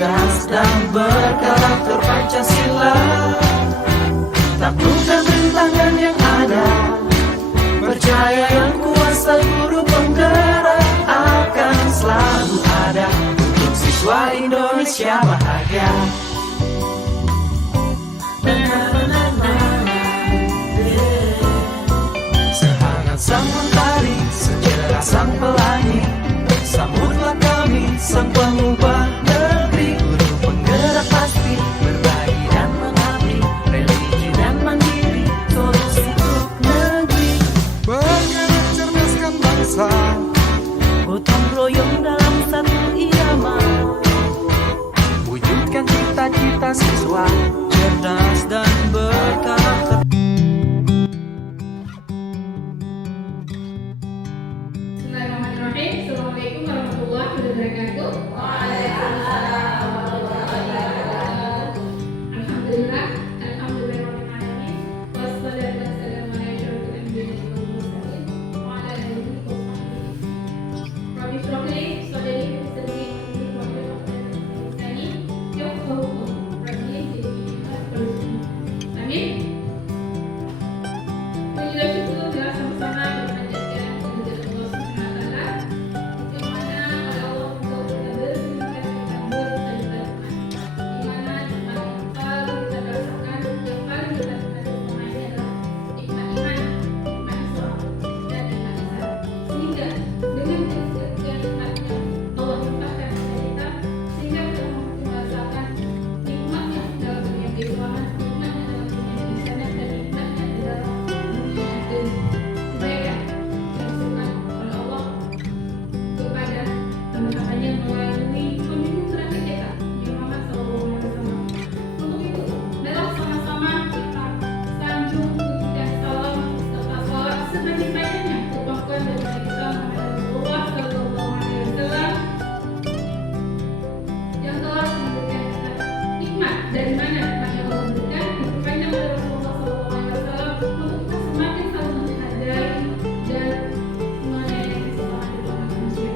cerdas dan berkarakter Pancasila. Taklukkan rintangan yang ada, percaya yang kuasa guru penggerak akan selalu ada untuk siswa Indonesia bahagia. Sehangat sang mentari, secerah sang pelangi, sambutlah kami sang pengubah negeri. Guru penggerak pasti berbagi dan mengabdi, religi dan mandiri, solusi untuk negeri. Bergerak cerdaskan bangsa, Gotong royong dalam satu irama, wujudkan cita-cita siswa cerdas dan berkarakter. Bismillahirrahmanirrahim. Assalamualaikum warahmatullahi wabarakatuh. Waalaikumsalam warahmatullahi wabarakatuh. Alhamdulillah, alhamdulillahirrahmanirrahim. Wassalatu wassalamu ala asyrofil anbiya'i wal mursalin wa ala alihi wa sahbihi. Rabbi shrah li sadri wa yassir li amri wahlul 'uqdatam min lisani yafqahu qawli. Rabbi zidni ilma. Amin. Puji dan syukur telah sama-sama dipanjatkan kepada Allah Subhanahu wa taala, yang mana oleh Allah engkau telah berikan kita di mana nikmat yang paling kita rasakan, yang paling kita nikmati adalah nikmat iman, nikmat Islam, dan nikmat Islam. Sehingga dengan kesekian nikmatnya Allah limpahkan kepada kita, sehingga kita mampu merasakan nikmatnya dalam dunia keislaman, nikmatnya dalam dunia keislaman, dan nikmatnya di dalam dunia kebaikan yang disukai oleh Allah kepada hamba-hambanya melalui pemimpin terakhir kita, Muhammad SAW. Untuk itu, marilah sama-sama kita sanjung pujian salam serta salawat sebanyak-banyaknya tumpahkan kepada kita Muhammad SAW yang telah memberikan kita nikmat. Dari mana nikmat yang Allah berikan diperpanjang oleh Rasulullah SAW untuk kita semakin saling menghargai dan menyayangi sesama di dalam manusia.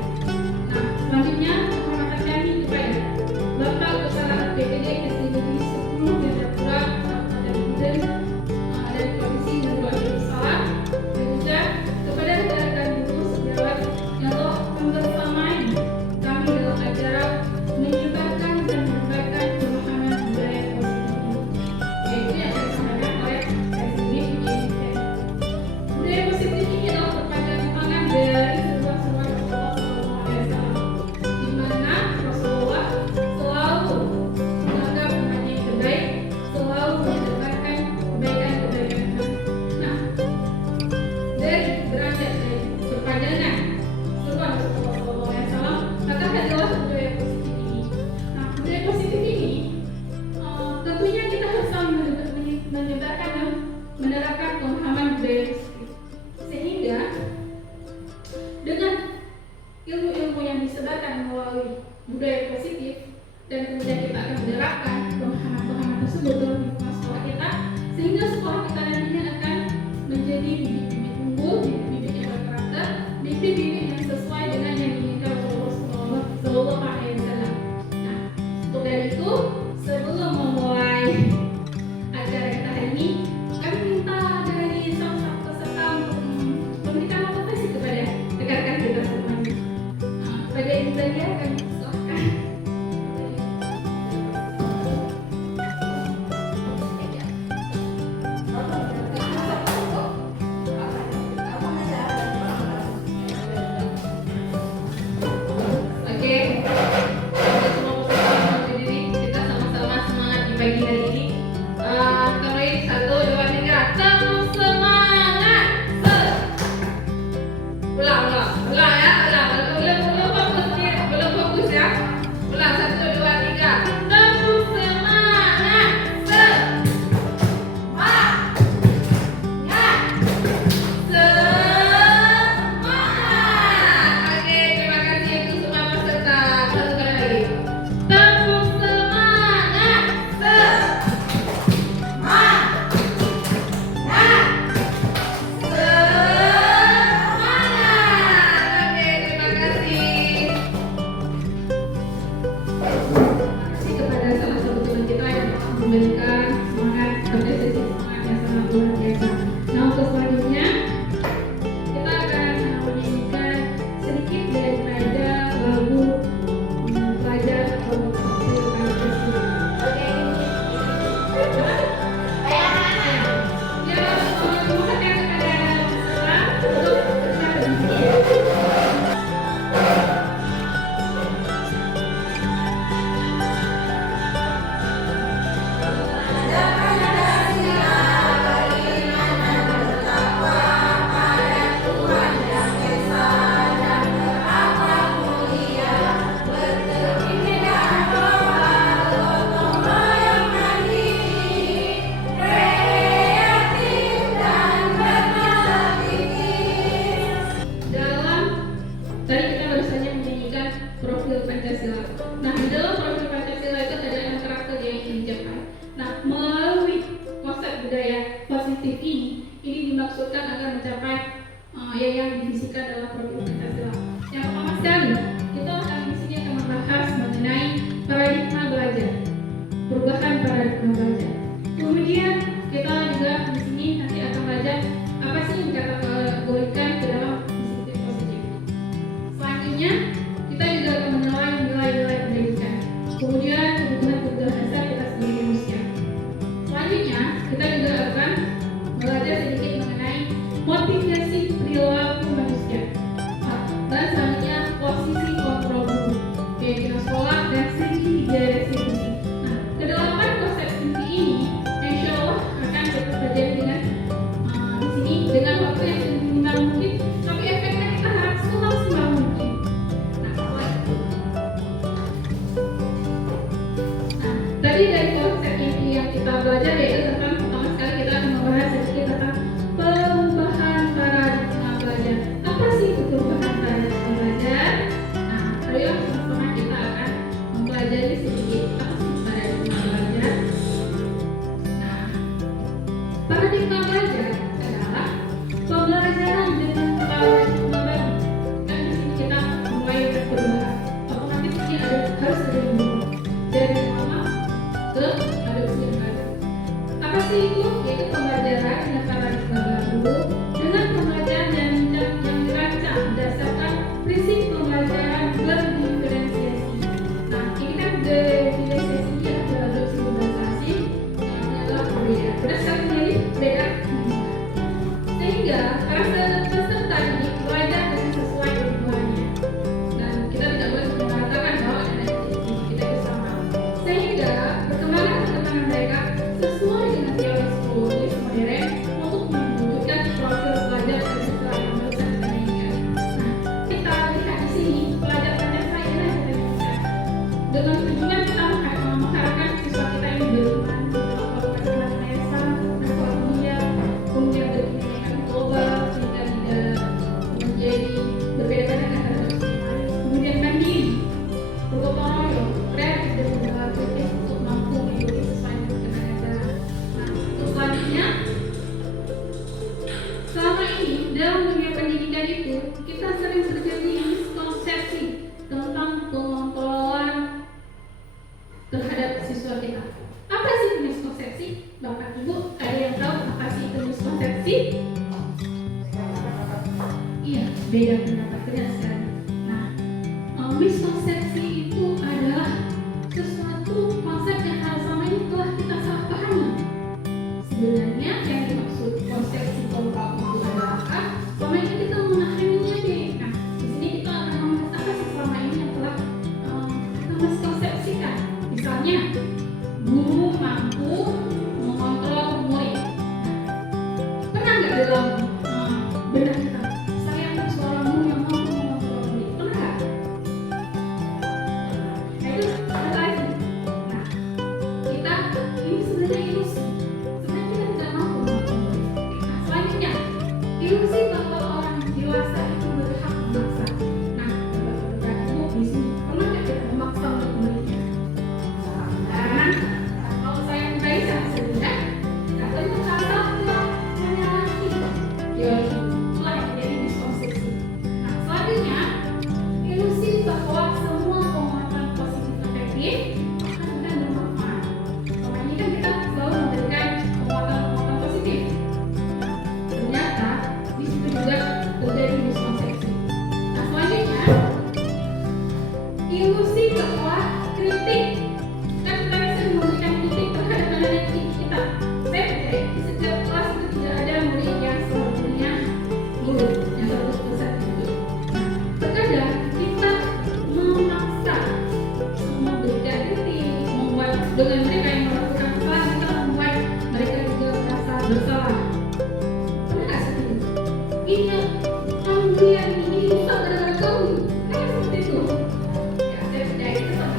Nah, selanjutnya penghormatan kami kepada Bapak Kepala BPD Kesehatan 10 Jayapura Kabupaten Biden dari Provinsi Darussalam, dan juga kepada rekan-rekan guru sejawat yang telah membersamai kami dalam acara menyebarkan dan menyebarkan pemahaman budaya positif ini, yaitu yang dilaksanakan oleh SDG Pendidikan. Budaya positif ini adalah kepanjangan dari seruan-seruan Rasulullah SAW, di mana Rasulullah selalu menganggap umatnya yang terbaik, selalu menyebarkan kebaikan-kebaikan. Nah, dari beranjak dari kepanjangan seruan Rasulullah SAW, maka adalah budaya positif ini. Nah, budaya positif ini tentunya kita harus saling menyebarkan dan menerapkan pemahaman budaya positif, sehingga dengan ilmu-ilmu yang disebarkan melalui budaya positif dan kemudian kita akan menerapkan pemahaman-pemahaman tersebut dalam lingkungan sekolah kita, sehingga sekolah kita nantinya akan menjadi bibit-bibit unggul, bibit-bibit yang berkarakter, bibit-bibit yang sesuai dengan yang diinginkan Rasulullah SAW. Nah, untuk dari itu, sebelum memulai acara kita hari ini, kami minta dari salah satu peserta untuk memberikan motivasi kepada rekan-rekan kita semuanya. Pada intinya kami silakan. Oke, kita semua peserta berdiri, kita beda pendapat benar sekali. Nah, miskonsepsi itu adalah sesuatu konsep yang selama ini telah kita salah pahami. Sebenarnya yang dimaksud konsepsi kontrol itu adalah apa? Selama ini kita memahaminya B. Nah, di sini kita akan membahas apa sih selama ini yang telah kita miskonsepsikan. Misalnya, guru mampu mengontrol murid. Pernah nggak dalam benak kita, saya adalah seorang guru yang mampu mengontrol murid? Pernah nggak? Nah, itu ada lagi. Nah, kita ini sebenarnya ilusi. Sebenarnya kita tidak mampu mengontrol murid. Nah, selanjutnya, ilusi bahwa orang dewasa itu berhak memaksa. Nah, Bapak-bapak Ibu di sini pernah nggak kita memaksa untuk muridnya? Nah, kalau saya pribadi sangat sering ya, katanya kata hanya laki, ya itulah yang menjadi miskonsepsi. Nah, selanjutnya ilusi bahwa semua penguatan positif efektif akan bermanfaat. Selama ini kan kita selalu memberikan penguatan positif. Ternyata di situ juga terjadi miskonsepsi. Nah, selanjutnya ilusi bahwa kritik kan kita sering memberikan kritik terhadap anak-anak kita. Saya percaya di setiap kelas itu tidak ada murid yang seluruhnya guru yang 100% itu. Terkadang kita memaksa memberikan kritik, membuat dengan mereka yang melakukan kesalahan kita membuat mereka juga merasa bersalah. Pernah nggak seperti itu? Ini pemberian ini rusak gara-gara kamu. Kan seperti itu. Ya, saya percaya itu sama.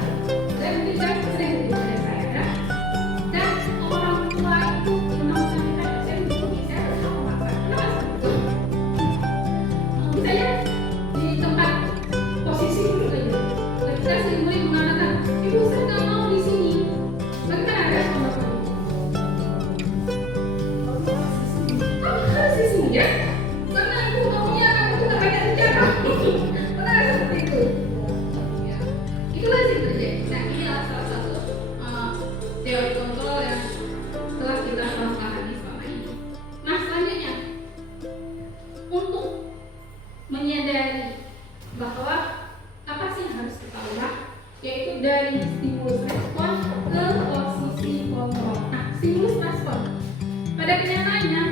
Saya bisa sering kepada saya ya. Dan orang tua itu memaksa kita, saya menghubungi saya berhak memaksa. Kenapa seperti itu? Misalnya di tempat posisi dulu saja. Ketika si murid mengatakan, ibu saya nggak mau di sini. Bagaimana respon bapak? Kamu harus di sini ya. Karena ibu maunya kamu itu nggak banyak bicara. Pernah nggak seperti itu? Ya. Itulah yang terjadi. Nah, ini adalah salah satu teori kontrol yang telah kita salah pahami selama ini. Nah, selanjutnya untuk menyadari bahwa apa sih yang harus kita ubah, yaitu dari stimulus respon ke posisi kontrol. Nah, stimulus respon pada kenyataannya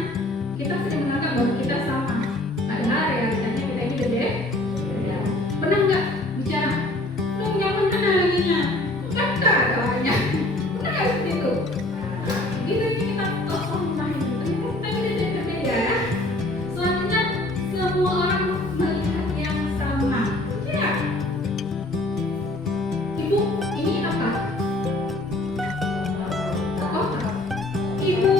kita sering menganggap bahwa kita sama, padahal realitanya kita ini beda. Pernah nggak bicara, lu nyaman mana laginya? Kata doanya. Pernah nggak seperti itu? Gitu kita kosong memahami. Ternyata kita berbeda. Selanjutnya semua orang melihat yang sama. Ya. Ibu, ini apa? Oh, Ibu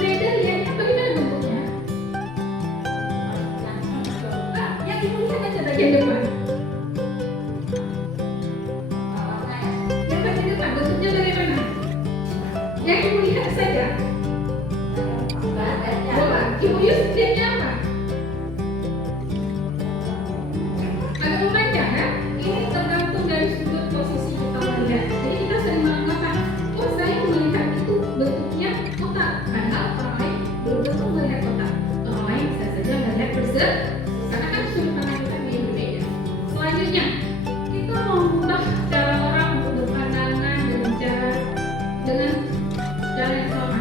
Dede lihatnya bagaimana bentuknya? Yang ibu lihat aja bagian depan. Yang bagian depan bentuknya bagaimana? Yang ibu lihat saja. Bola. Ibu Yus lihatnya apa? Agak memanjang ya. Ini tergantung dari sudut posisi kita melihat. Jadi kita sering mengatakan, oh saya melihat itu bentuknya kotak. Padahal orang lain belum tentu melihat kotak. Orang lain bisa saja melihat persegi. Karena kan sudut pandang kita berbeda. Selanjutnya, kita mengubah cara orang untuk berpandangan dan bicara dengan cara yang sama.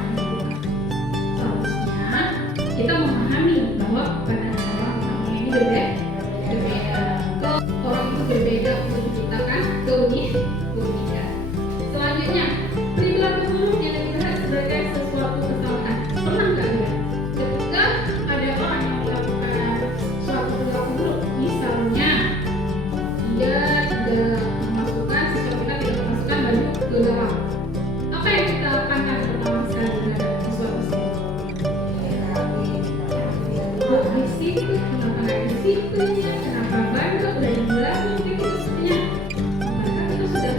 Seharusnya kita memahami bahwa pandangan orang ini berbeda. Orang itu berbeda untuk menciptakan keunikan. Selanjutnya, perilaku buruk yang dilihat sebagai sesuatu kesalahan. Pernah nggak lihat? Ketika ada orang yang melakukan suatu perilaku buruk, misalnya dia tidak memasukkan sesuatu tidak memasukkan baju ke dalam. Apa yang kita lakukan pertama sekali terhadap siswa tersebut? Disiplin, kenapa nggak disiplinnya? Kenapa bandel udah dibilangin gitu sebenarnya? Maka kita sudah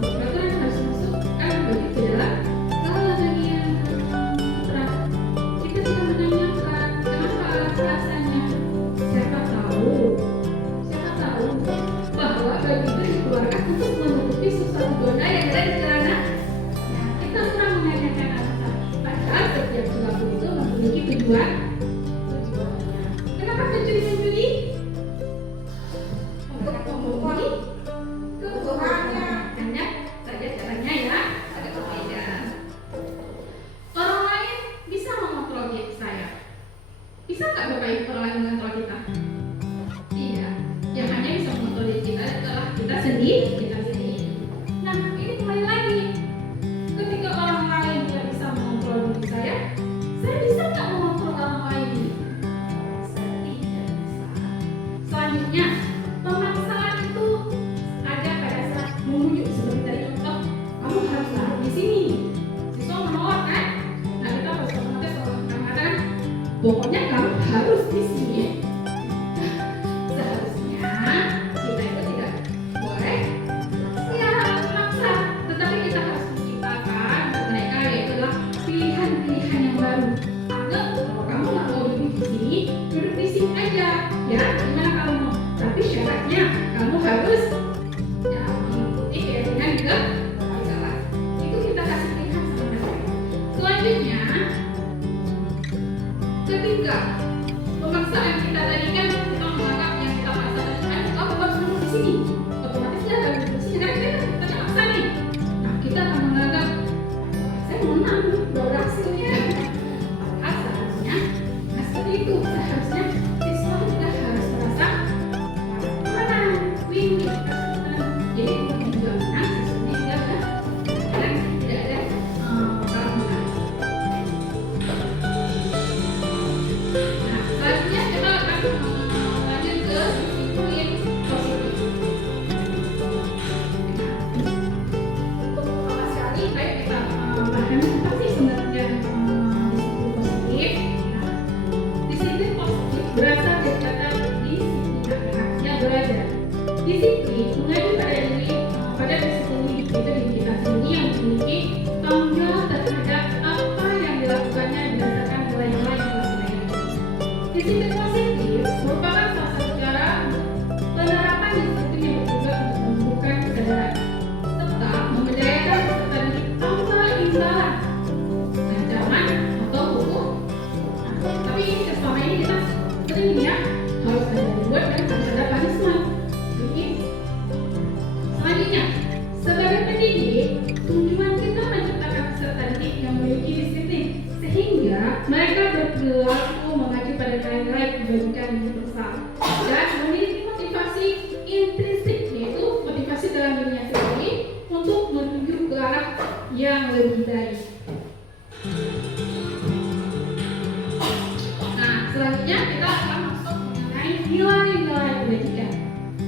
peraturan harus masukkan baju ke dalam. Kalau bagian terang, kita tidak menanyakan kenapa alasannya. Siapa tahu bahwa baju itu dikeluarkan untuk menutupi sesuatu zona yang ada di celana menang, udah berhasilnya. Padahal seharusnya nggak seperti itu. Seharusnya siswa juga harus merasa menang, win-win. Jadi gurunya juga menang, siswanya juga menang. Dan tidak ada orang menang. Nah, selanjutnya kita akan lanjut ke disiplin positif. Untuk pertama sekali, baik kita pahami apa sih sebenarnya disiplin positif. Nah, disiplin positif berasal dari kata disiplin, artinya belajar. Disiplin mengacu pada diri, pada disiplin itu diri kita sendiri yang memiliki tanggung jawab terhadap apa yang dilakukannya berdasarkan nilai-nilai yang telah kita miliki. Disiplin positif merupakan salah satu cara untuk penerapan disiplin yang bertujuan untuk menumbuhkan kesadaran serta memberdayakan peserta didik tanpa imbalan, ancaman atau hukum. Nah, tapi selama ini kita sering ya harus ada reward dan harus ada punishment. Jadi, selanjutnya, sebagai pendidik, tujuan kita menciptakan peserta didik yang memiliki disiplin sehingga mereka berperilaku mengacu pada nilai-nilai kebajikan yang universal dan memiliki motivasi intrinsik, yaitu motivasi dalam dirinya sendiri untuk menuju ke arah yang lebih baik. Nah, selanjutnya kita akan masuk mengenai nilai-nilai kebajikan.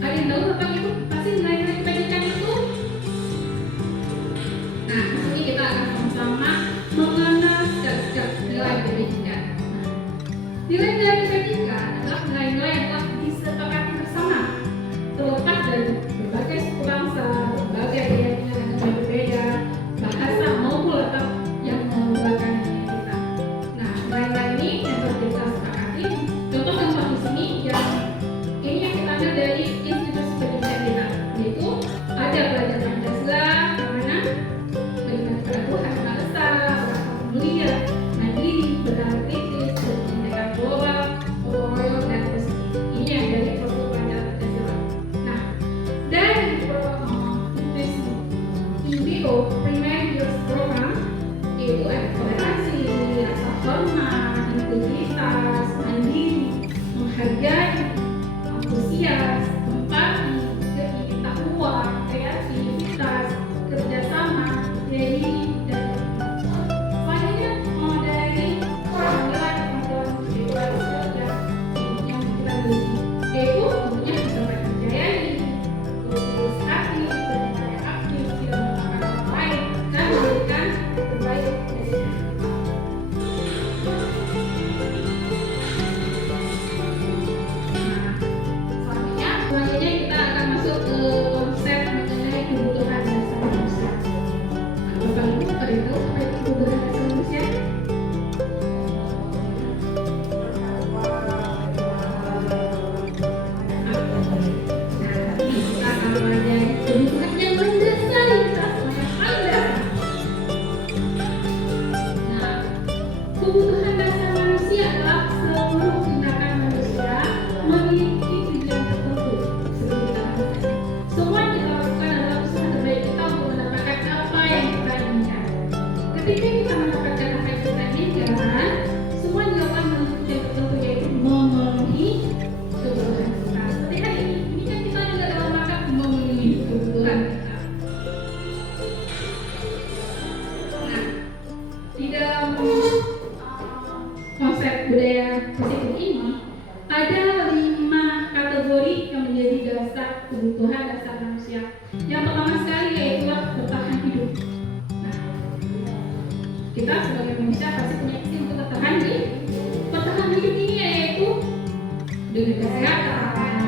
Ada yang tahu tentang itu? Pasti nilai-nilai kebajikan itu? Nah, di sini kita akan sama-sama mengenal sikap-sikap nilai kebajikan. Nah, nilai-nilai kebajikan adalah nilai-nilai yang telah disepakati bersama, terlepas dari berbagai suku bangsa, berbagai keyakinan yang berbeda, bahasa maupun latar yang membedakan kita. Nah, nilai-nilai ini yang telah kita sepakati, contoh-contoh di sini yang ini yang kita ambil dari institusi pendidikan kita, yaitu ada pelajaran Pancasila, yang mana beriman kepada Tuhan yang Maha Esa, berakhlak mulia, mandiri, berkritis, bertindakan global, gotong royong dan positif. Ini yang dari produk pelajaran Pancasila. Nah, dari IBO Primary Youth Program itu ada toleransi, rasa hormat, integritas, mandiri, menghargai, antusias, empati, keingintahuan, kreativitas, kerjasama, diri, dan selanjutnya dari nilai kemampuan intelektual yang kita miliki, yaitu tentunya bisa percaya diri, tulus hati, berkarya aktif, tidak melupakan orang lain, dan memberikan terbaik dari diri. Selanjutnya kita akan masuk ke konsep mengenai kebutuhan dasar manusia. Nah, Bapak Ibu pada tahu apa itu kebutuhan dasar manusia? Nah, kita akan mempelajari kebutuhan yang mendasari kita semua yang paling dasar. Nah, kebutuhan dasar manusia adalah seluruh tindakan manusia memiliki tujuan tertentu. Seperti kita katakan, semua yang kita lakukan adalah usaha terbaik kita untuk mendapatkan apa yang kita inginkan. Ketika kita mendapatkan apa yang kita inginkan, semua dilakukan dengan tujuan tertentu, yaitu memenuhi kebutuhan kita. Seperti hari ini kan kita juga dalam rangka memenuhi kebutuhan kita. Nah, di dalam konsep budaya positif ini ada 5 kategori yang menjadi dasar kebutuhan dasar manusia. Yang pertama sekali yaitu bertahan hidup. Nah, kita sebagai manusia pasti punya insting untuk bertahan hidup. Bertahan hidup ini yaitu dengan kesehatan,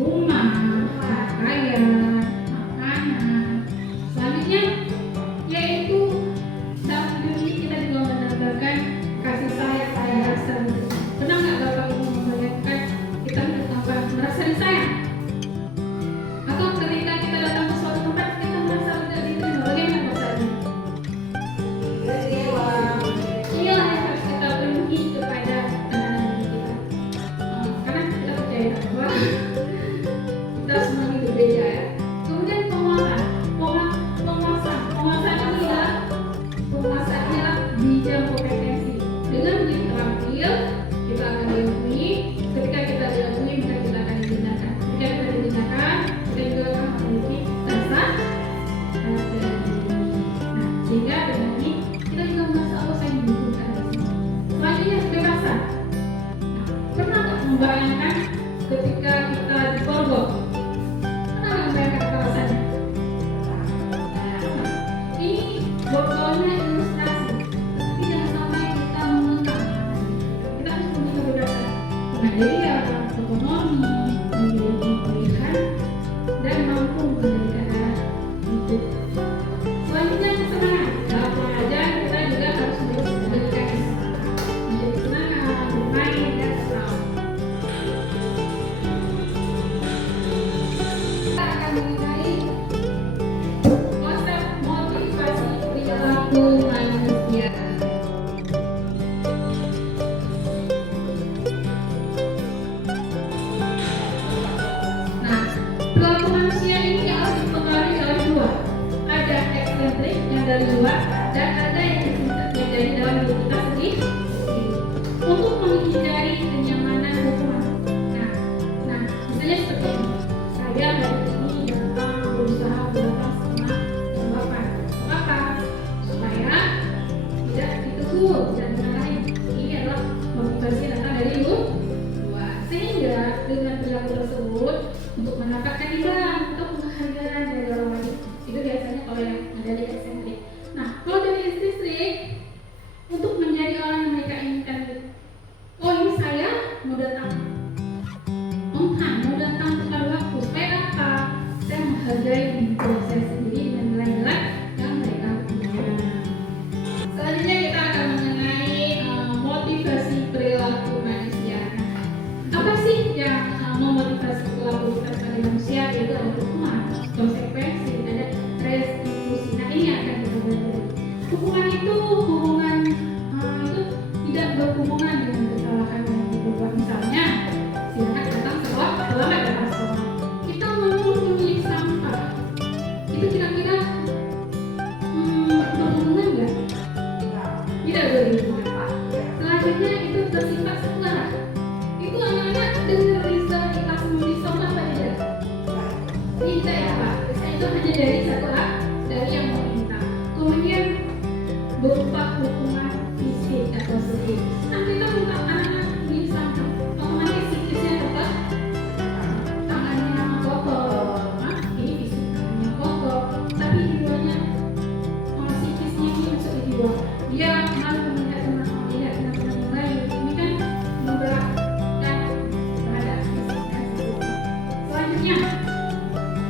rumah, pakaian, makanan. Selanjutnya yaitu dalam hidup ini kita juga mendapatkan kasih sayang rasa. Pernah nggak Bapak Ibu membayangkan kita hidup tanpa merasa disayang? Atau ketika kita datang ke suatu tempat kita merasa tidak diterima, bagaimana perasaannya? Inilah yang harus kita penuhi kepada anak-anak kita, karena kita percaya sehingga dengan ini kita juga merasa oh saya dibutuhkan di sini. Selanjutnya kebebasan. Nah, pernah nggak membayangkan ketika kita di Borgol? Pernah nggak membayangkan apa rasanya? Ini Borgolnya ilustrasi, tapi jangan sampai kita mengengkang. Kita harus punya kebebasan. Mandiri, otonomi, memiliki pilihan, dan mampu mengendalikan arah hidup. Selanjutnya kesenangan. Dalam pelajaran kita juga harus menjadikan kesenangan, menjadi kesenangan, bermain, dan senang. Kita akan mengenai konsep motivasi perilaku manusia. Nah, perilaku manusia ini harus dipengaruhi oleh dua. Ada eksentrik yang dari luar dan ada yang dari dalam diri kita sendiri. Untuk menghindari kenyamanan hubungan. Nah, misalnya seperti ini. Saya hari ini datang berusaha datang sama bapak. Kenapa? Supaya tidak ditegur dan dimarahi. Ini adalah motivasi yang datang dari luar. Sehingga dengan perilaku tersebut untuk mendapatkan imbalan atau penghargaan dari orang lain, itu biasanya kalau yang menjadi eksentrik. Nah, kalau dari eksentrik untuk menjadi orang yang mereka inginkan, oh ini saya mau datang mau datang tepat waktu, supaya apa? Saya menghargai diri saya sendiri dan nilai-nilai yang mereka punya. Selanjutnya kita akan mengenai motivasi perilaku manusia. Apa sih yang memotivasi perilaku kita sebagai manusia? Yaitu ada hukuman, konsekuensi, ada restitusi. Nah, ini akan kita belajar. Hukuman itu itu tidak berhubungan dengan kesalahan yang diperbuat. Misalnya, si anak datang sekolah terlambat datang sekolah, kita menyuruh memilih sampah. Itu kira-kira berhubungan nggak? Tidak berhubungan. Selanjutnya itu bersifat sekular. Itu anak-anak dengar bisa ikhlas membeli sampah apa tidak? Tidak ya Pak. Biasanya itu hanya dari satu hak dari yang meminta. Kemudian berupa hukuman fisik atau sedih. Nah, kita minta anak-anak beli sampah, otomatis psikisnya tetap tangannya kotor. Nah, ini fisik tangannya kotor, tapi jiwanya psikisnya ini masuk di jiwa. Dia malu meminta teman tidak teman-teman yang lain. Ini kan memberatkan terhadap fisik dan sedih. Selanjutnya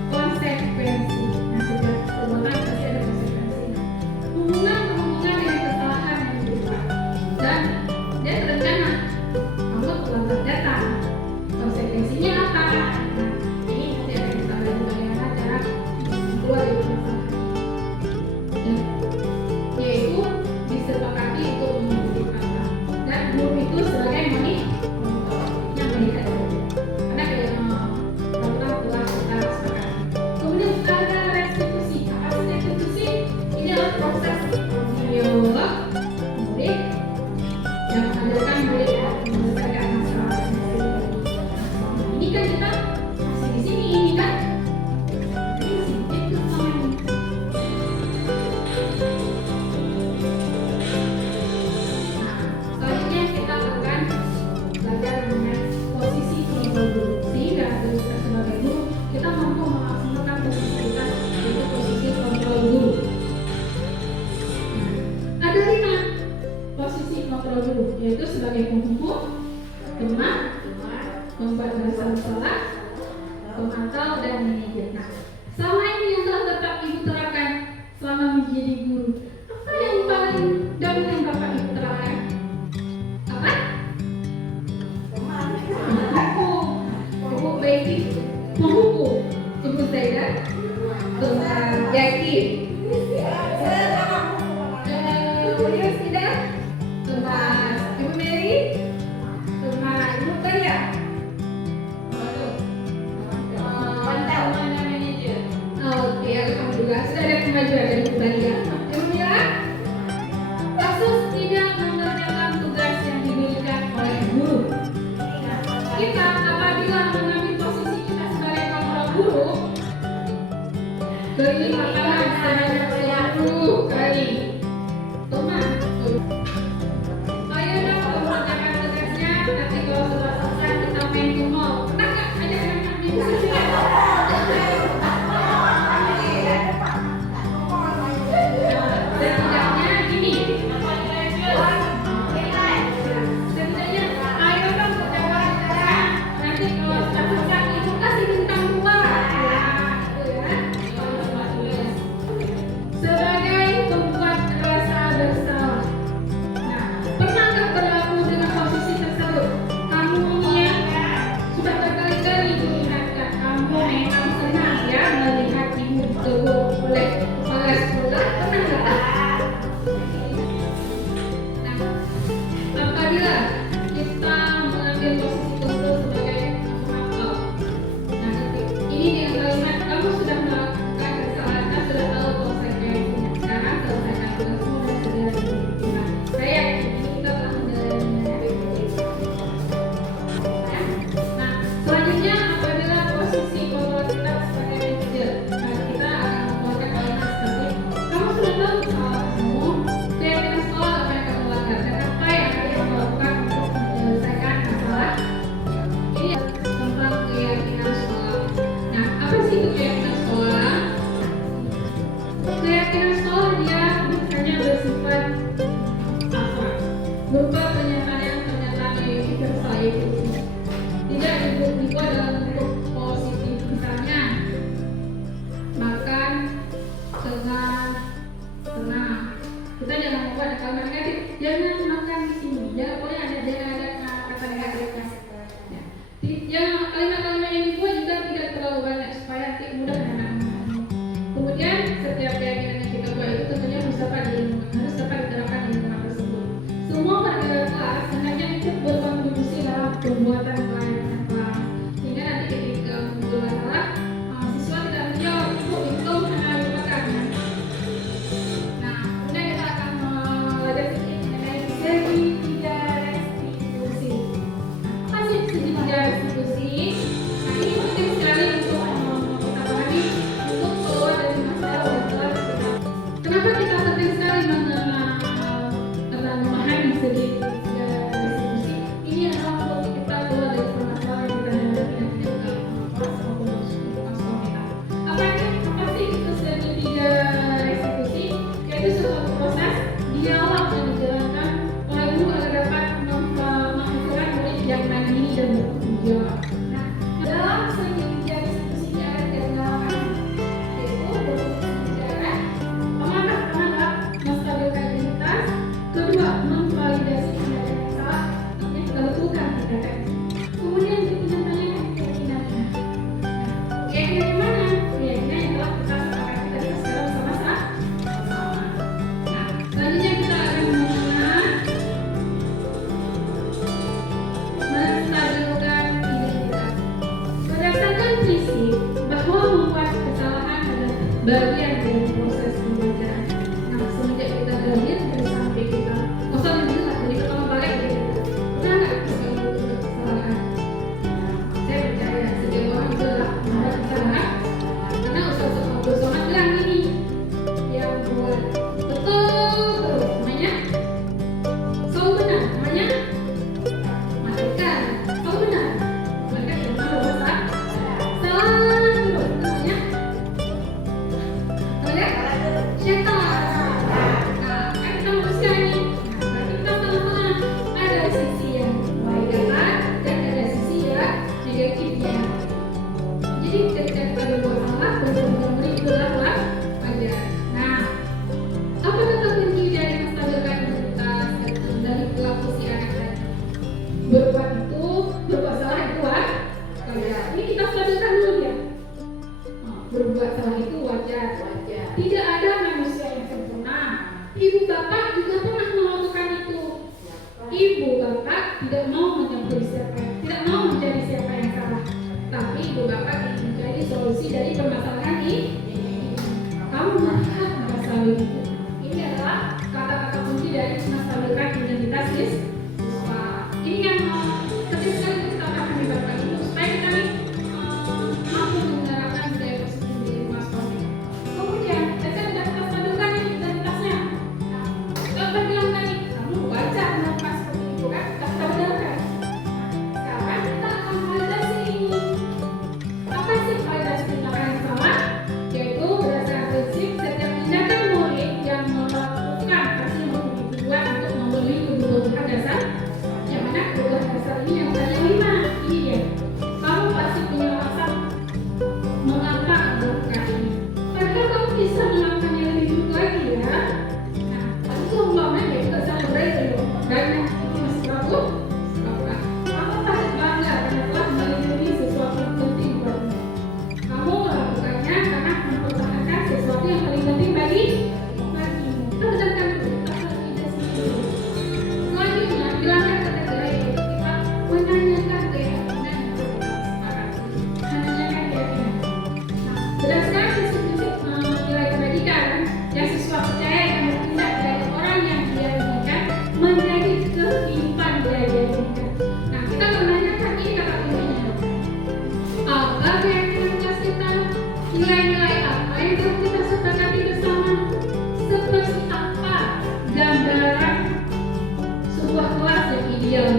konsekuensi. Nah, setiap perbuatan pasti ada konsekuensi. Hubungan dengan kesalahan yang dibuat dan dia terencana, kamu terlambat datang. Konsekuensinya apa? Nah, ini nanti akan kita belajar bagaimana cara keluar dari masalah ini. Yaitu disepakati untuk mengikuti kata dan guru itu sebagai monitor yang melihat karena program telah kita sepakati. Kemudian ada restitusi. Apa sih restitusi? Ini adalah proses dialog murid yang mengadakan murid menyelesaikan masalah yang terjadi. Ini kan kita masih di sini, ini kan di sini itu sama ini. Selanjutnya kita akan belajar mengenai posisi kontrol guru, sehingga dari kita sebagai guru kita mampu melaksanakan posisi kita yaitu posisi kontrol guru. Ada 5 posisi kontrol guru, yaitu sebagai penghukum, teman, membuat bersalah, pemantau, dan manajer. Nah, selama ini yang telah tetap ibu terapkan selama menjadi guru, apa yang paling dominan bapak ibu terapkan? Apa? Penghukum basic, penghukum Ibu Zaidah, teman Jaki, kemudian tidak, teman Ibu Mary, teman Ibu Taya, teman manajer. Oke, alhamdulillah sudah ada kemajuan dari Ibu Taya. Kemudian kali. Teman, ayo dong kalau mengerjakan tugasnya, nanti kalau sudah selesai kita main ke mall. Pernah nggak ajak anak-anak di sini? Setidaknya gini. Setidaknya ayo dong kerjakan tugasnya. Nanti kalau sudah selesai ibu kasih bintang 2. Sebagai pembuat rasa bersalah. Nah, pernah nggak berlaku dengan posisi tersebut? Kamu ya sudah berkali-kali diingatkan kamu memang senang ya melihat ibu ditegur oleh kepala sekolah. Pernah nggak? Nah, apabila kita mengambil posisi kontrol sebagai pengamal, nah ini dengan kalimat kamu sudah melakukan kesalahan dan sudah tahu konsekuensinya. Sekarang selesaikan tugasmu dan segera dihukum. Nah, saya yakin ini kita telah menjalaninya dengan baik. Nah, selanjutnya apabila posisi kontrol kita sebagai manajer, nah kita akan membuatkan kalimat seperti kamu sudah tahu kesalahanmu, keyakinan sekolah apa yang kamu lakukan dan apa yang akan kamu lakukan untuk menyelesaikan masalah. Ini tentang keyakinan sekolah. Nah, apa sih itu keyakinan sekolah? Keyakinan sekolah dia hanya bersifat berupa pernyataan universal yaitu tidak dibuat dalam bentuk positif, misalnya makan dengan tenang. Kita jangan membuat kalimat negatif, jangan makan di sini, jangan boleh ada kata negatifnya. Yang kalimat-kalimat yang dibuat juga tidak terlalu banyak supaya nanti mudah anak-anak. Kemudian setiap keyakinan yang kita buat itu tentunya harus dapat diterapkan di lingkungan tersebut. Semua pergerakan kelas hendaknya ikut berkontribusi dalam pembuatan pelayanan kelas. Sehingga nanti ketika muncul masalah, siswa tidak menjawab itu hanya lupakan. Nah, kemudian kita akan belajar sedikit mengenai segitiga restitusi. Apa sih segitiga restitusi? Nah, ini penting sekali untuk kita pahami untuk keluar dari masalah dan keluar dari masalah. Kenapa kita penting sekali memahami segitiga restitusi? Ini adalah untuk kita keluar dari permasalahan yang kita hadapi dan tidak dalam kelas maupun masalah kita. Apa sih itu segitiga restitusi? Yaitu suatu proses dialog yang dijalankan oleh guru agar dapat menghasilkan murid yang mandiri dan bertanggung jawab. Nah, dalam segitiga restitusi yang akan kita jalankan yaitu berfungsi secara pertama menstabilkan identitas, kedua memvalidasi tindakan yang salah, yang tentukan tindakan. Kemudian ditanyakan keyakinannya. Keyakinan yang mana? Keyakinan yang telah kita sepakati tadi secara bersama-sama. Nah, selanjutnya kita akan mengenal menstabilkan identitas. Berdasarkan prinsip bahwa membuat kesalahan adalah bagian dari proses pembelajaran. Nah, semenjak kita lahir dari sampai kita kosong jelas dari pertama balik gitu. Pernah nggak kita membuat kesalahan? Saya percaya setiap orang itu adalah membuat kesalahan. Karena Ustaz Abdul Somad bilang ini yang buat betul terus namanya selalu benar, namanya malaikat selalu benar, malaikat yang maha besar salah terus namanya syaitan. Nah, kan kita manusia ini, berarti kita sama-sama ada sisi yang baiknya dan ada sisi yang negatifnya. Jadi ketika kita berbuat salah, benar-benar itu adalah wajar. Nah, apa kata kunci dari menstabilkan identitas dari perilaku si anak tadi? Berbuat salah itu wajar. Ini kita stabilkan dulu ya. Berbuat salah itu wajar. Tidak ada manusia yang sempurna. Ibu bapak juga pernah melakukan itu. Ibu bapak tidak mau mencampuri siapa, tidak mau menjadi siapa yang salah. Tapi ibu bapak ingin menjadi solusi dari permasalahan ini. Kamu melihat masalah itu. Ini adalah kata-kata kunci dari menstabilkan identitas siswa. Ini yang penting sekali untuk kita pahami bapak ibu supaya kita mampu menerapkan budaya positif di lingkungan sekolah. Kemudian, kita sudah kita stabilkan identitas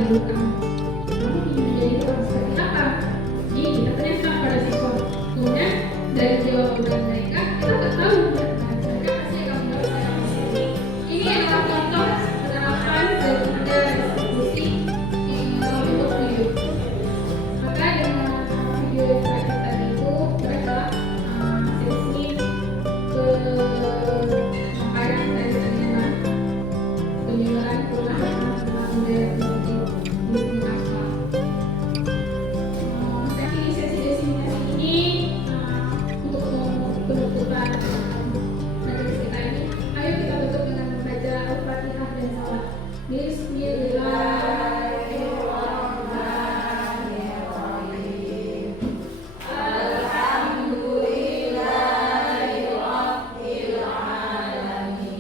diri kamu. Kamu ingin menjadi orang seperti apa? Jadi kita tanyakan pada siswa. Kemudian dari jawaban mereka kita tak tahu. Mereka pasti akan menjawab secara sendiri. Ini adalah contoh penerapan daripada diskusi dalam bentuk video. Maka dengan video yang terakhir tadi itu mereka sesi rangkaian dari penyebaran perubahan tentang budaya menjadi multinasional. Sesi diseminasi ini untuk penutupan majelis kita ini, ayo kita tutup dengan membaca Al-Fatihah dan salat. Bismillahirrahmanirrahim. Alhamdulillahirabbil alamin.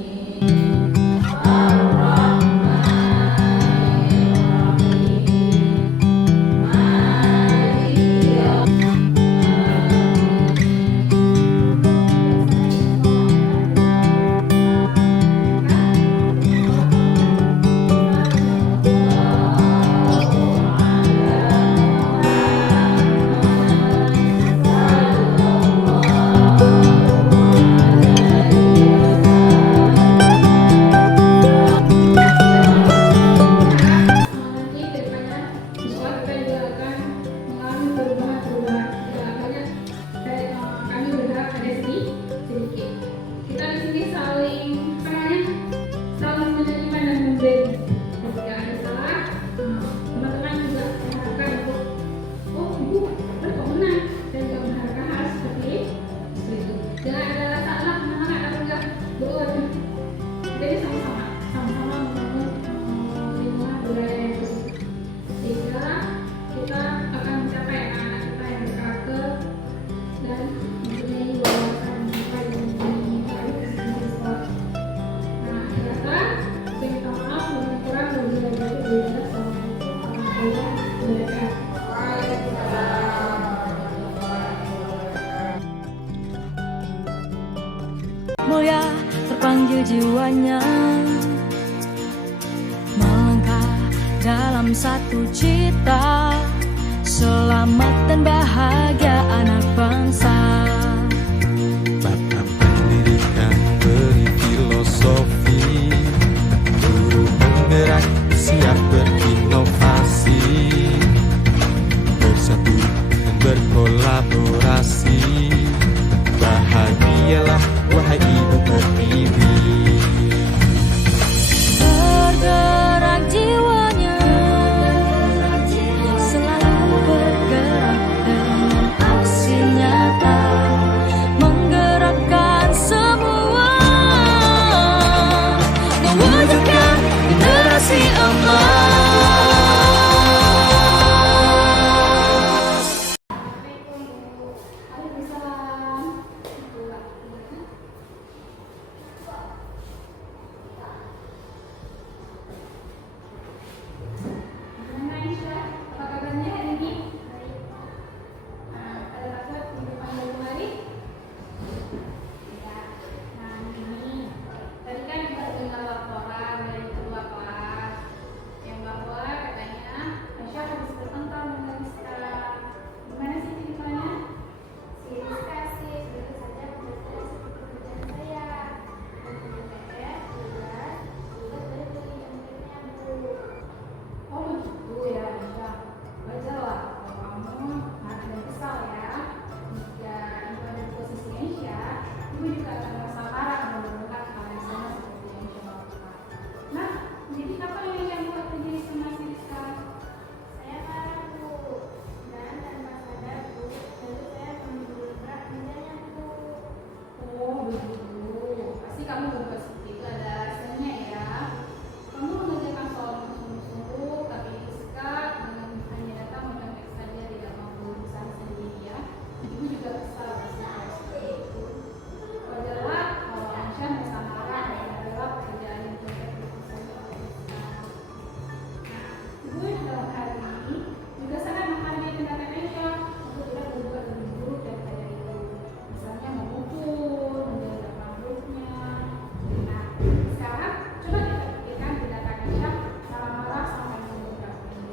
Nanti daripada siswa kita juga akan mengalami perubahan-perubahan. Tidak banyak kami berharap ada sedikit. Kita di sini saling menerima dan memberi. Jika ada salah, teman-teman juga mengharapkan untuk ibu berkomentar dan juga mengharapkan hal seperti itu. Jangan ada rasa semangat atau enggak berulang. Jadi sama-sama membangun lingkungan budaya yang positif, sehingga kita akan mencapai anak-anak kita yang berkarakter dan mempunyai wawasan sampai dan mempunyai kesenangan di sekolah. Nah, akhir kata, saya minta maaf lebih kurang lebih dari itu. Assalamualaikum warahmatullahi wabarakatuh. Mulia terpanggil jiwanya, melangkah dalam satu cita, selamat dan bahagia anak bangsa. Bapak pendidikan beri filosofi, guru penggerak siap berinovasi, bersatu dan berkolaborasi. Bahagialah wahai ibu pertiwi. Bergerak jiwanya, selalu bergerak dengan aksi nyata, menggerakkan semua, mewujudkan generasi emas. Gimana Aisyah? Apa kabarnya hari ini? Ada rasa minggu panjang kemarin? Ya. Nah, ini tadi kan kita dengar laporan dari ketua kelas yang bahwa katanya Aisyah habis bertengkar dengan Rizka. Gimana sih ceritanya? Si Rizka sih sebetulnya saja bekerja seperti pekerjaan saya. Kemudian jelas juga dari kerjaan-kerjanya Bu. Oh begitu ya Aisyah. Wajar lah kalau kamu marah dan kesal ya. Jika ibu ada di posisi Aisyah, ibu juga akan merasa marah dan melakukan hal yang sama seperti yang Aisyah lakukan. Nah, jadi apa yang Aisyah buat terjadi sama si Rizka? Saya marah Bu, dan tanpa sadar Bu, lalu saya menggubrak mejanya Bu. Oh begitu. Pasti kamu berbuat seperti itu ada alasannya ya. Kamu mengerjakan soal sungguh-sungguh, tapi Rizka dengan hanya datang mencontek saja tidak mampu berusaha sendiri ya. Ibu juga kesal rasanya seperti itu. Wajarlah kalau Aisyah merasa marah dan adalah pekerjaan yang tidak diselesaikan oleh Rizka. Nah, ibu dalam hal ini juga sangat menghargai tindakan Aisyah untuk tidak berbuat lebih buruk daripada itu. Misalnya memukul, menjaga rambutnya. Nah, sekarang coba kita pikirkan tindakan Aisyah marah-marah sampai memudahkan.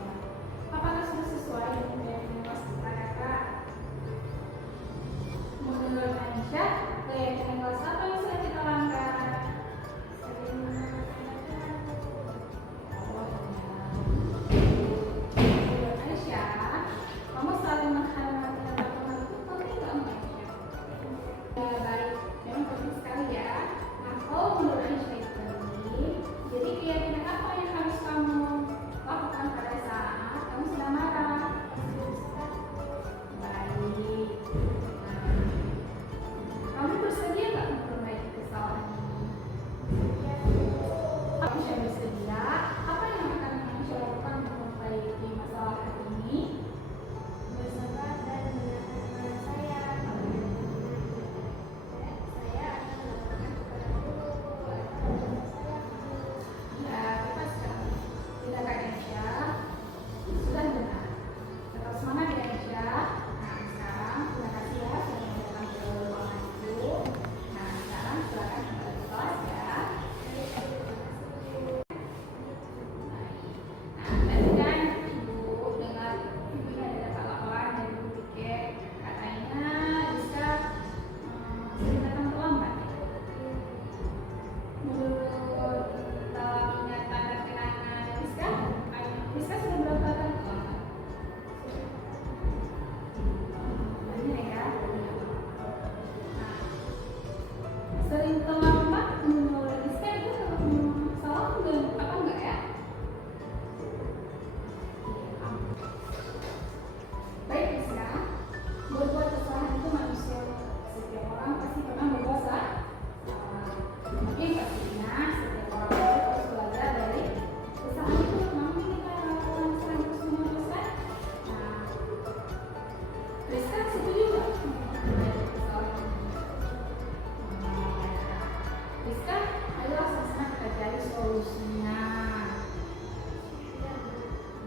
solusinya.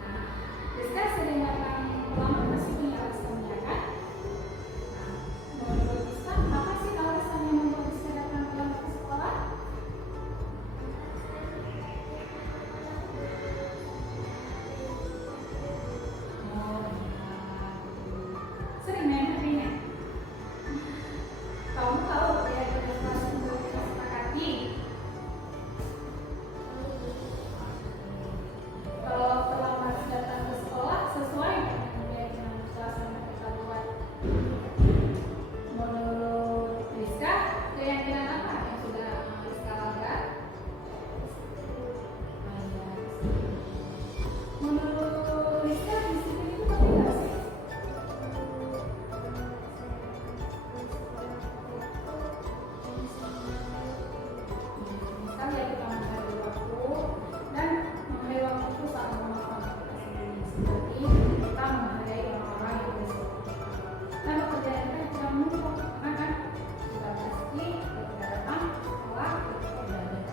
Nah, Rizka sering datang pelamar pasti punya alasannya kan? Nah, menurut Rizka, apa sih alasan yang membuat Rizka datang pelamar ke sekolah? Oh, iya. Sering main HP-nya? Kamu tahu ya dari kelas yang boleh kita sepakati? Kalau pelamar datang ke sekolah sesuai dengan kelas yang kita buat. Menurut Rizka, keyakinan apa yang sudah Rizka lakukan? Menurut Rizka, disiplin itu penting nggak sih? Rizka ya kita menghargai waktu dan menghargai waktu itu sangat memanfaatkan kita sendiri. Seperti kita menghargai orang-orang yang bersama. Nah, pekerjaan kita jangan numpuk, kan? Kita pasti ketika datang sekolah,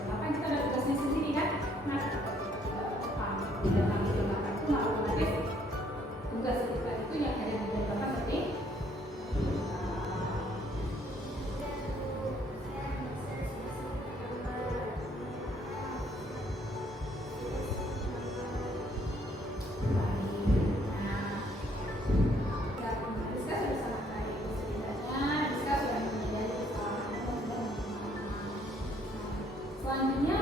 apa kita ada tugasnya sendiri kan? Nah, datang di belakang itu maka otomatis tugas kita itu yang ada di belakang berarti selanjutnya,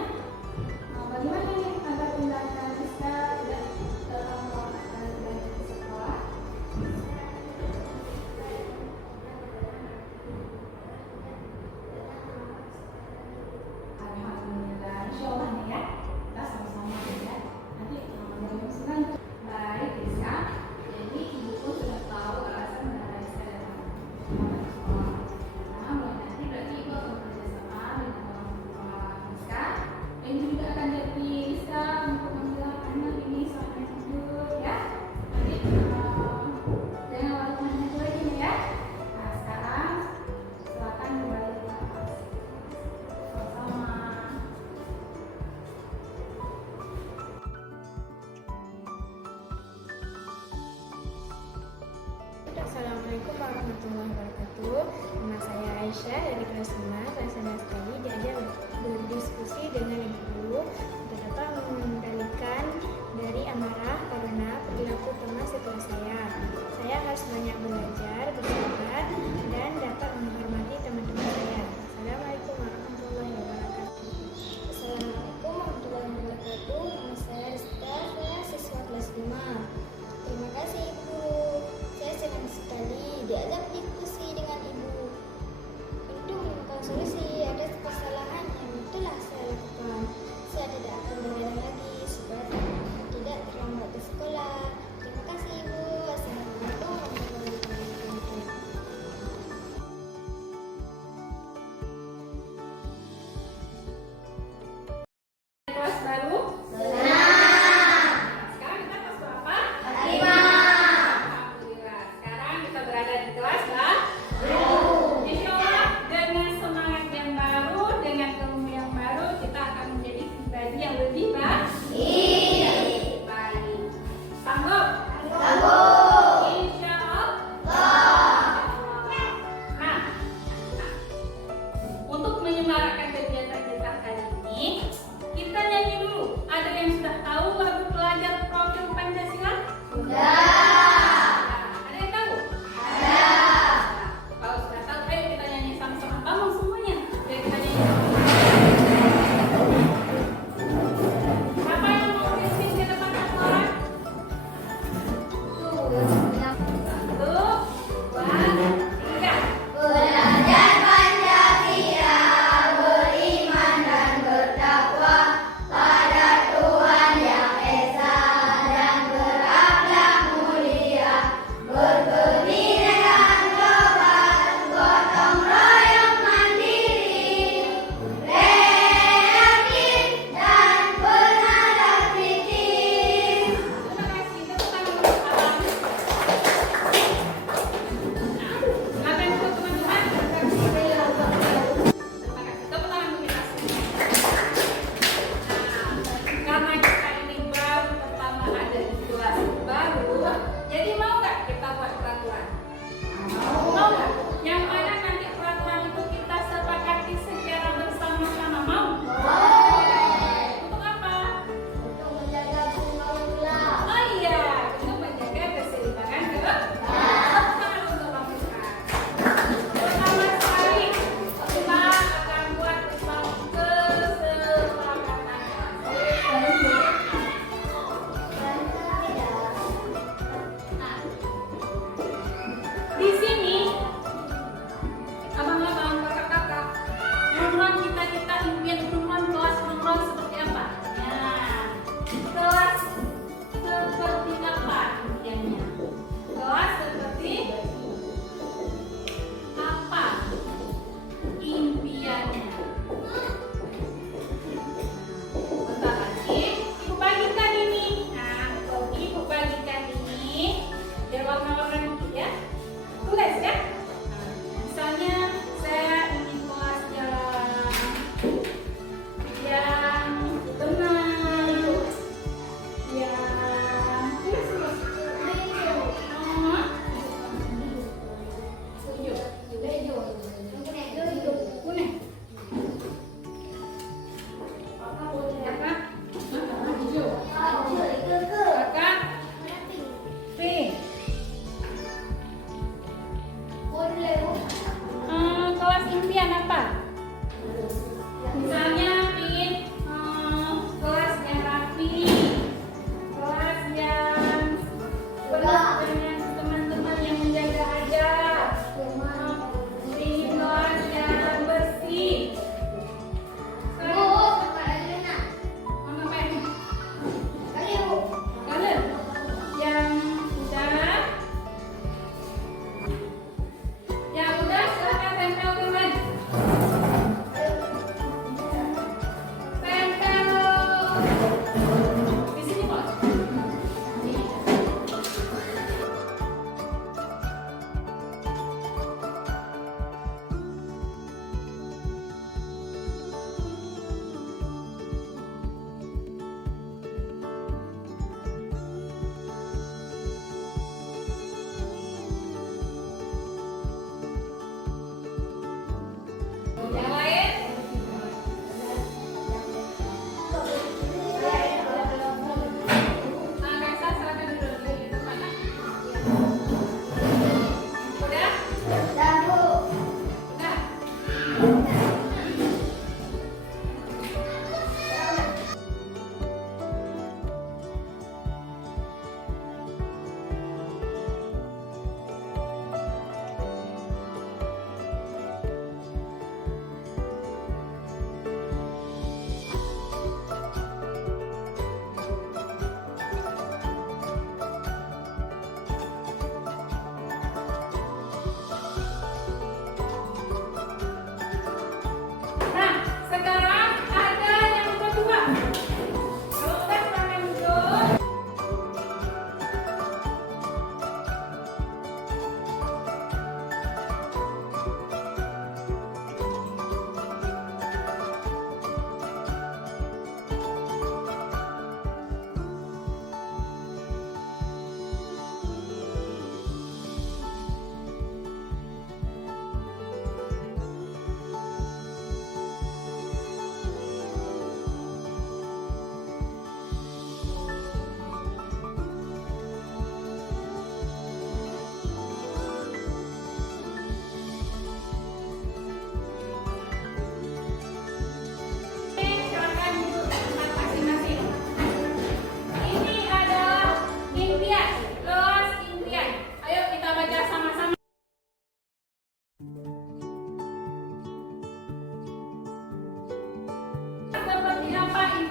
bagaimana nih agar tindakan Rizka tidak dalam melakukan belajar di sekolah? Alhamdulillah, insya Allah nih ya, kita sama-sama ya. Nanti jalan selanjutnya. Baik Rizka, jadi ibu pun sudah tahu alasan mengapa Rizka datang ke sekolah. Nah, mulai nanti berarti ibu akan bekerjasama dengan orang tua Rizka. Ini juga akan jadi Rizka untuk membilang anak ini saatnya tidur ya. Nanti jangan lakukan itu lagi nih ya. Nah sekarang silakan kembali ke kelas. Sama-sama. Assalamualaikum warahmatullahi wabarakatuh. Nama saya Aisyah dari kelas 5. Saya senang sekali diajak berdiskusi dengan ibu guru untuk dapat mengendalikan dari amarah karena perilaku teman setelah saya. Saya harus banyak belajar, bersabar, dan dapat menghormati teman-teman saya. Assalamualaikum warahmatullahi wabarakatuh. Assalamualaikum warahmatullahi wabarakatuh. Nama saya Rizka, saya siswa kelas 5. Terima kasih Ibu Guru. Saya senang sekali diajak diskusi dengan Ibu untuk menemukan solusi atas kesalahan yang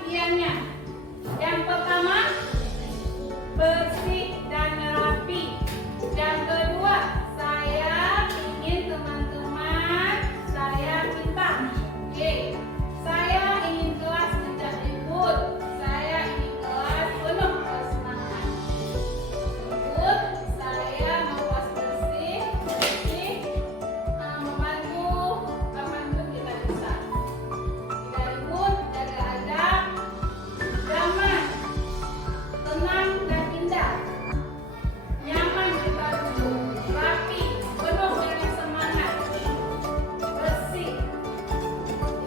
impiannya. Yang pertama, bersih dan rapi. Yang kedua, saya ingin teman-teman saya pintar. Oke, saya ingin kelas tidak ribut. Saya ingin kelas penuh kesenangan. Ribut, saya mau kelas bersih, membantu kapan pun kita bisa. Tidak ribut, jaga adab, damai, tenang dan indah. Nyaman kita duduk, rapi, penuh dengan semangat, bersih,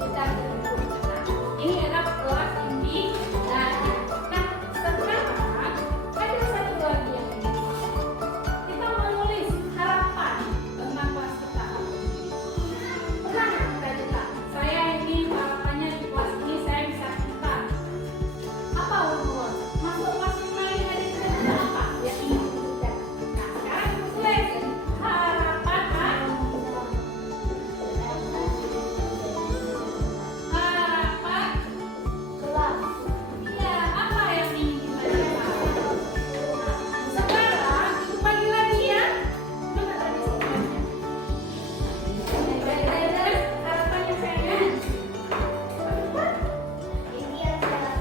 tidak ribut. Nah, ini adalah kelas impian. Nah, sekarang ada satu lagi yang ini. Kita menulis harapan tentang kelas kita. Pernah kita cerita, saya ingin harapannya di kelas ini saya bisa pintar. Apa umur? Masuk kelas 5 ini ada cerita apa? Ya ini sudah. Nah, sekarang kita tulis harapan harapan kelas. Iya, apa yang ingin kita capai? Sekarang itu pagi lagi ya. Coba tadi semuanya. Dari harapannya sayang. Impian saya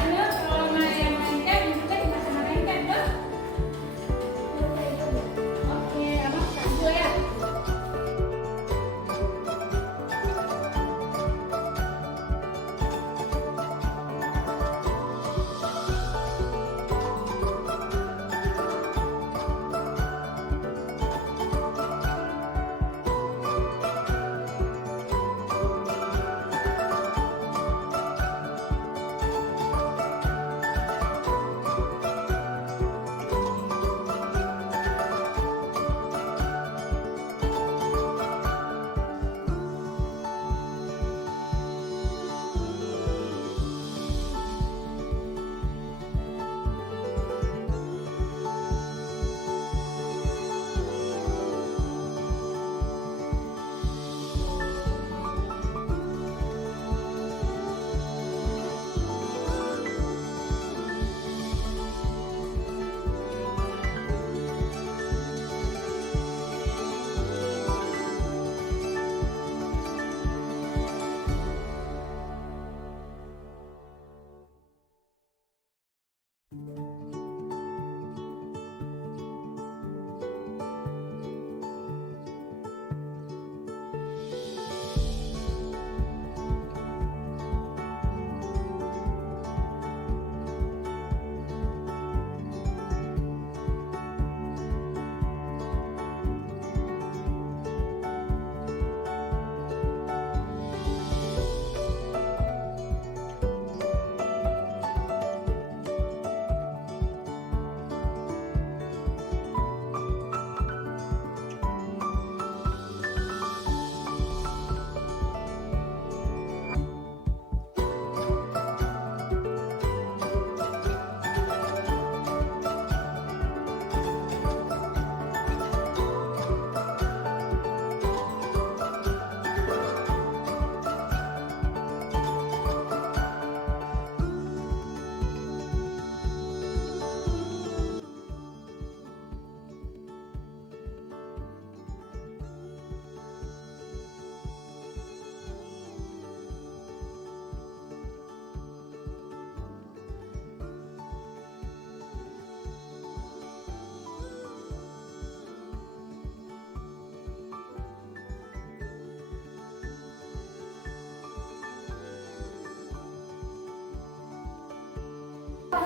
Anda kalau yang lengket juga di masa lengket dong. Oke, abang dulu ya.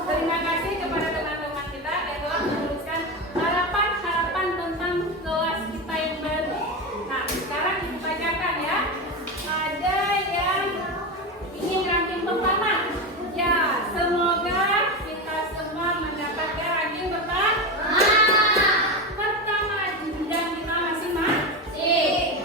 Terima kasih kepada teman-teman kita yang telah menuliskan harapan-harapan tentang kelas kita yang baru. Nah, sekarang kita bacakan ya. Ada yang ingin ranking pertama. Ya, semoga kita semua mendapatkan ranking pertama. Dan kita masing-masing.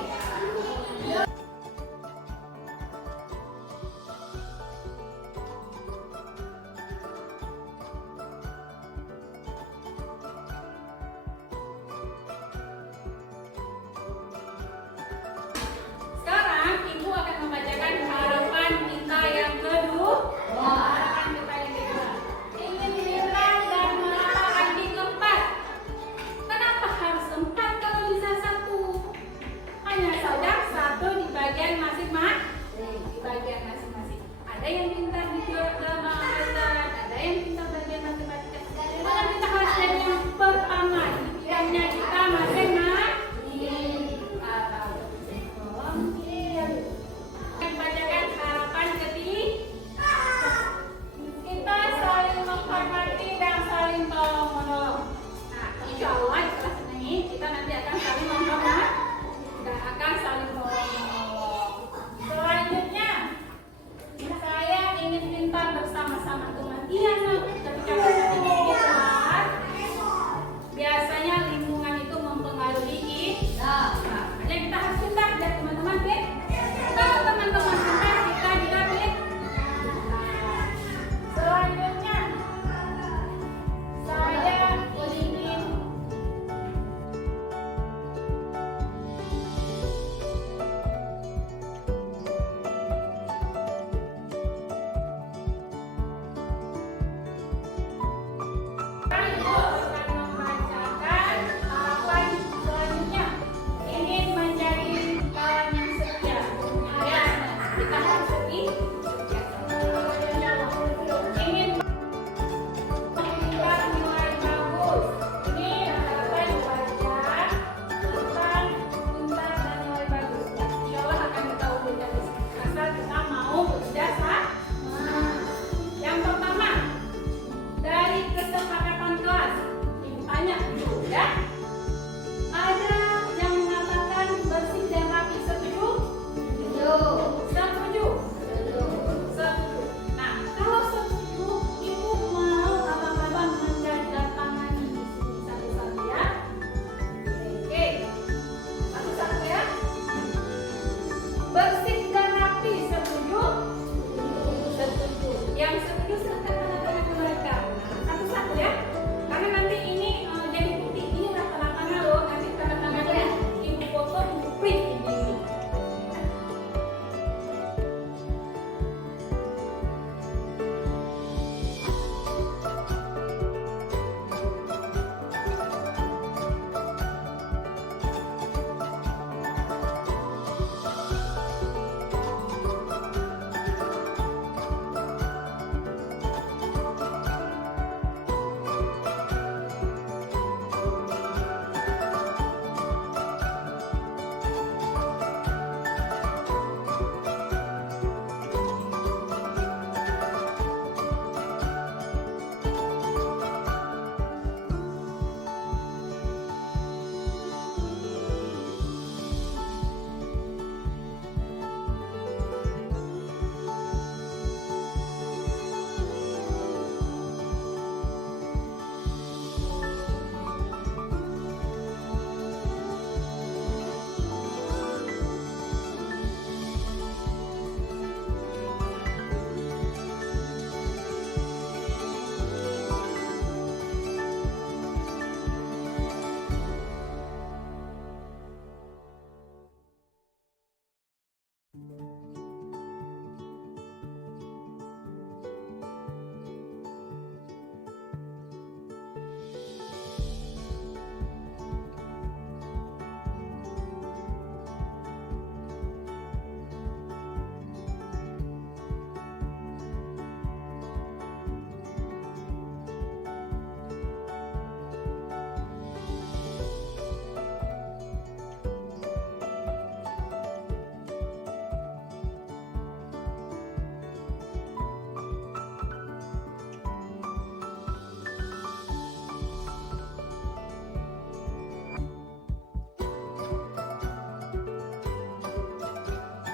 yang pintar di dalam ada yang pintar bagian matematika. Maka kita harus jadi yang pertama di bidangnya kita masing-masing. Bacakan harapan ketiga. Kita saling menghormati dan saling tolong menolong. Nah, insya Allah di kelas ini kita nanti akan saling menghormati dan akan saling tolong menolong. Selanjutnya, saya ingin pintar bersama-sama teman. Iya, nak. Ketika kita ingin pintar, biasanya lingkungan itu mempengaruhi kita. Makanya kita harus pintar dan teman-teman pintar. Kalau teman-teman pintar, kita juga pintar. Selanjutnya, saya ingin membacakan harapan selanjutnya. Ingin menjadi kawan yang setia. Ya, kita harus setia. Ingin mendapat nilai bagus. Ini harapan dibaca tentang pintar dan nilai bagus. Insya Allah akan kita wujudkan asal kita mau bekerja sama. Yang pertama, dari kesepakatan kelas, tanya dulu ya. Ada yang mengatakan bersih dan rapi, setuju? Setuju. Nah, kalau setuju, ibu mau abang-abang menandatangani di sini satu-satu ya. Oke, satu-satu ya. Bersih dan rapi, setuju? Setuju. Yang setuju silahkan tanda tangan ke mereka. Satu-satu ya. Karena nanti ini jadi bukti. Ini udah tanda tangan loh. Nanti tanda tangannya ibu foto, ibu print ini.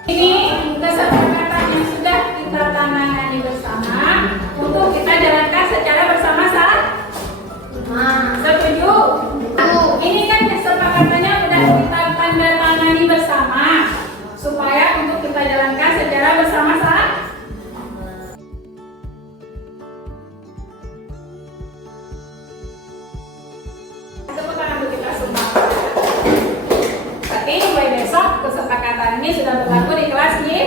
Ini kesepakatan yang sudah kita tangani bersama untuk kita jalankan secara bersama-sama. Setuju? Ini kan kesepakatannya sudah kita tanda tangani bersama supaya untuk kita jalankan secara bersama-sama. Tepuk tangan untuk kita semua. Tapi mulai besok kesepakatan ini sudah berlaku di kelas ini.